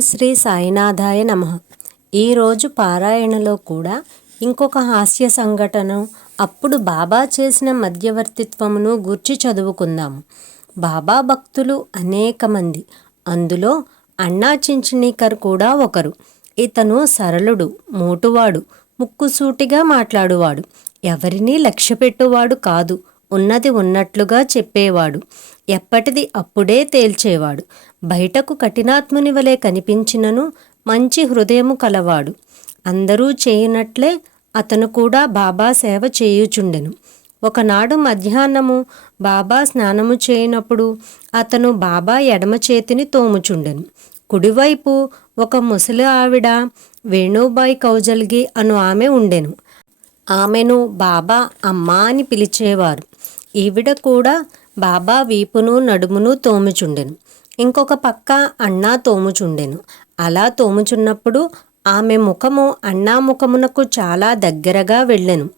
శ్రీ సాయినాథాయ నమ. ఈరోజు పారాయణలో కూడా ఇంకొక హాస్య సంఘటన అప్పుడు బాబా చేసిన మధ్యవర్తిత్వమును గూర్చి చదువుకుందాము బాబా భక్తులు అనేక మంది. అందులో అన్నా చించనీకర్ కూడా ఒకరు. ఇతను సరళుడు మోటువాడు ముక్కుసూటిగా మాట్లాడువాడు. ఎవరినీ లక్ష్యపెట్టువాడు కాదు. ఉన్నది ఉన్నట్లుగా చెప్పేవాడు. ఎప్పటిది అప్పుడే తేల్చేవాడు. బయటకు కఠినాత్ముని వలె కనిపించినను మంచి హృదయము కలవాడు. అందరూ చేయనట్లే అతను కూడా బాబా సేవ చేయుచుండెను. ఒకనాడు మధ్యాహ్నము బాబా స్నానము చేయనప్పుడు అతను బాబా ఎడమ చేతిని తోముచుండెను. కుడివైపు ఒక ముసలి ఆవిడ వేణుబాయి కౌజల్గి అను ఆమె ఉండెను. ఆమెను బాబా అమ్మా అని పిలిచేవారు. ఈవిడ కూడా బాబా వీపును నడుమును తోముచుండెను. ఇంకొక పక్క అన్నా తోముచుండెను. అలా తోముచున్నప్పుడు ఆమె ముఖము అన్నా ముఖమునకు చాలా దగ్గరగా వెళ్ళెను.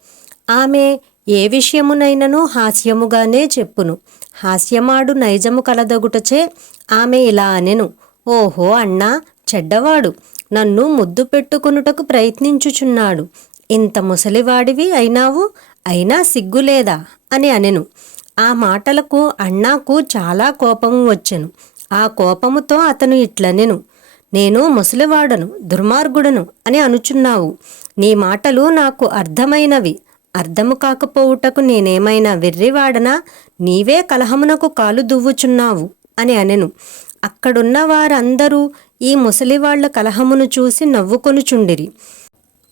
ఆమె ఏ విషయమునైనను హాస్యముగానే చెప్పును. హాస్యమాడు నైజము కలదగుటచే ఆమె ఇలా అనెను ఓహో అన్నా చెడ్డవాడు. నన్ను ముద్దు పెట్టుకునుటకు ప్రయత్నించుచున్నాడు. ఇంత ముసలివాడివి అయినావు అయినా సిగ్గులేదా అని అనెను. ఆ మాటలకు అన్నాకు చాలా కోపము వచ్చెను. ఆ కోపముతో అతను ఇట్లనెను నేను ముసలివాడను దుర్మార్గుడను అని అనుచున్నావు. నీ మాటలు నాకు అర్థమైనవి. అర్థము కాకపోవుటకు నేనేమైనా వెర్రివాడనా? నీవే కలహమునకు కాలు దువ్వుచున్నావు అని అనెను. అక్కడున్న వారందరూ ఈ ముసలివాళ్ళ కలహమును చూసి నవ్వుకొనుచుండిరి.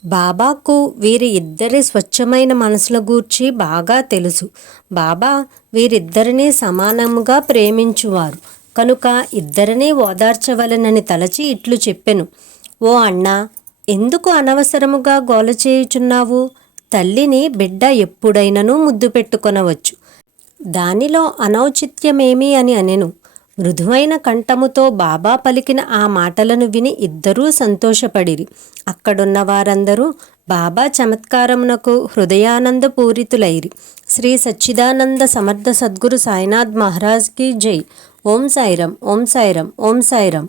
బాబాకు వీరి ఇద్దరి స్వచ్ఛమైన మనసుల గూర్చి బాగా తెలుసు. బాబా వీరిద్దరినీ సమానముగా ప్రేమించువారు. కనుక ఇద్దరినీ ఓదార్చవలనని తలచి ఇట్లు చెప్పెను. ఓ అన్నా ఎందుకు అనవసరముగా గోల చేయుచున్నావు? తల్లిని బిడ్డ ఎప్పుడైనను ముద్దు పెట్టుకొనవచ్చు. దానిలో అనౌచిత్యమేమి అని అనెను. మృదువైన కంఠముతో బాబా పలికిన ఆ మాటలను విని ఇద్దరూ సంతోషపడిరి. అక్కడున్న వారందరూ బాబా చమత్కారమునకు హృదయానంద పూరితులైరి శ్రీ సచ్చిదానంద సమర్థ సద్గురు సాయినాథ్ మహారాజ్కి జై. ఓం సాయిరం ఓం సాయిరం ఓం సాయిరం